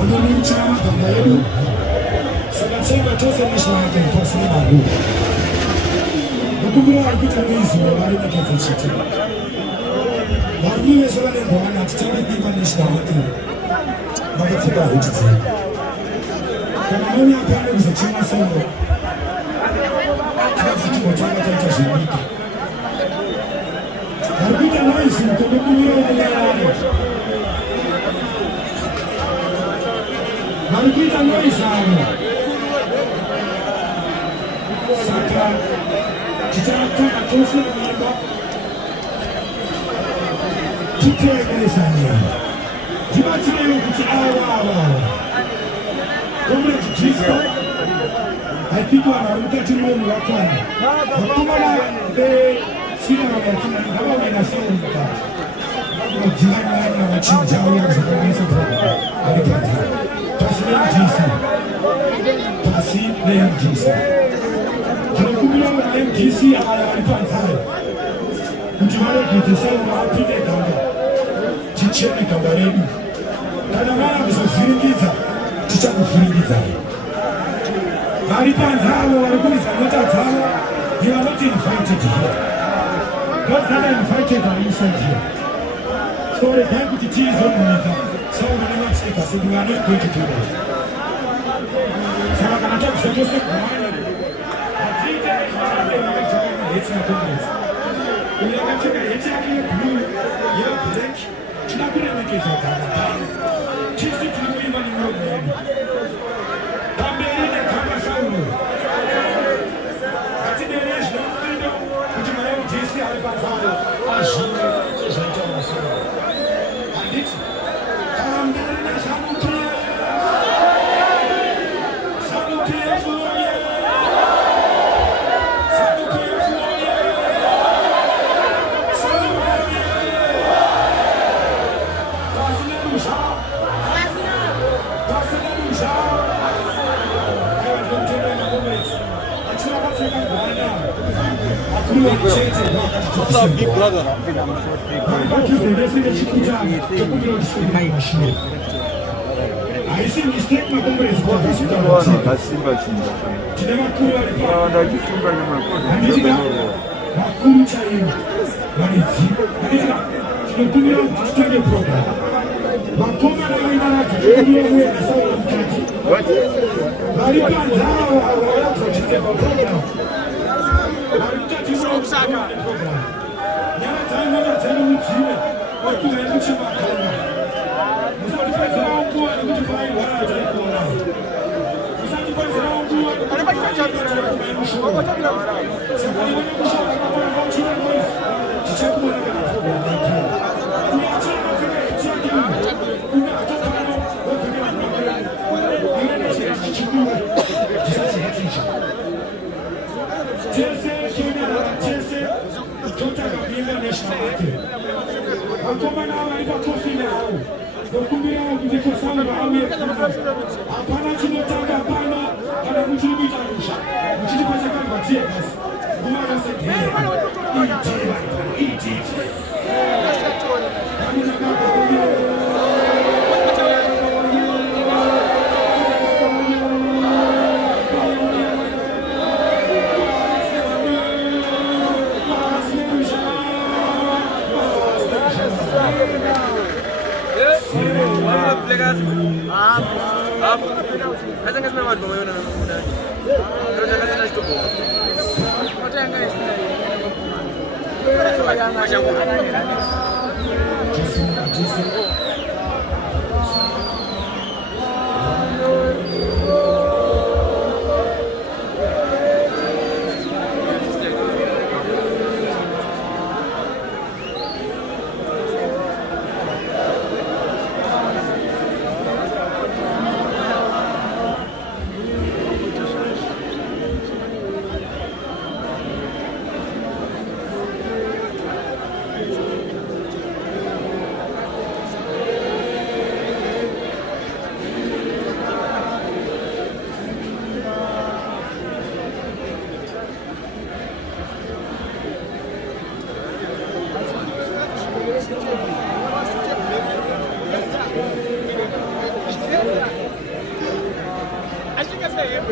오늘은 참 감사해요. Chama chose national anthem for Senegal. Nakumbuka alikuja mwezi wa bali na kifo. Walimu sana ni bwana tutaka kuimba national anthem. Bakafika hujitsi. Kama mimi hapa ndio chama sana. Tunafiki kwa chama cha shirika. Alikuja mwezi tukumbuka Alikuja mwezi sana. Saka kitaka atosi mwamba kitegerezanya kibatire kuti awa komre Kristo aipigwa na mkati mmoja wakana wakumana sina wakati hapo ninasema mkati kujana na wachinja wao wanazungumza kwa Taslim GC. Tunakumbuka MGC alipanzai. Mjumano kitisema apige kanga. Chicheni kanga redu. Kana mara kusiringiza. Chicha kufiringiza. Alipanzao walikuwa wanataka you are not invited here. God never invited you inside here. So the Bible teaches on that. So we never take us. We are not going to do that. Sasa kanataka kusogeza kwa maana hakika it's not good. Ile katika yetu blue ya black tunakula mkeza kama sisi tunaimba ni ngoma tambeni kama sawa ati derejo ndio kutumia jinsi alipafanya ajina zote wanasema hadithi tambeni na samuti What's up, big brother? I see mistake my comrades. Simba. Ndio kisimba ni mkono. Makuru cha hiyo. Waniti. Tunatumia tutenge program. Makoma na ina tunatumia wewe sawa mtaji. Bali kwanza hao tutenge program. Saka. Nyama tano na tano mchini. Watu wanaishi makala. Msafiri wangu alikuja wala kuona. Msafiri wangu alikuja hapana tunataka hapana kana mchini tarusha mchini kwa chaka patie basi bwana sasa iti Hasa ngasema watu wameona na muda. Ndio tangaza na shtuko. Watanga isina. Thank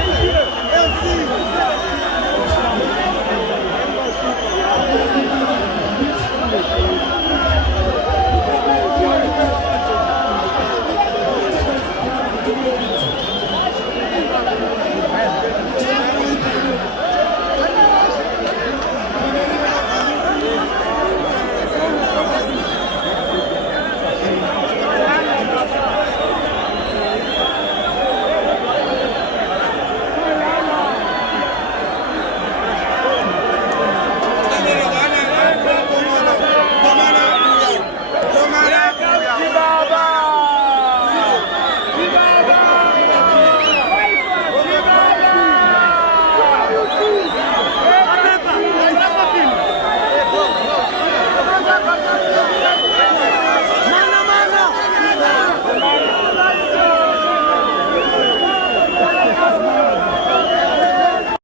you.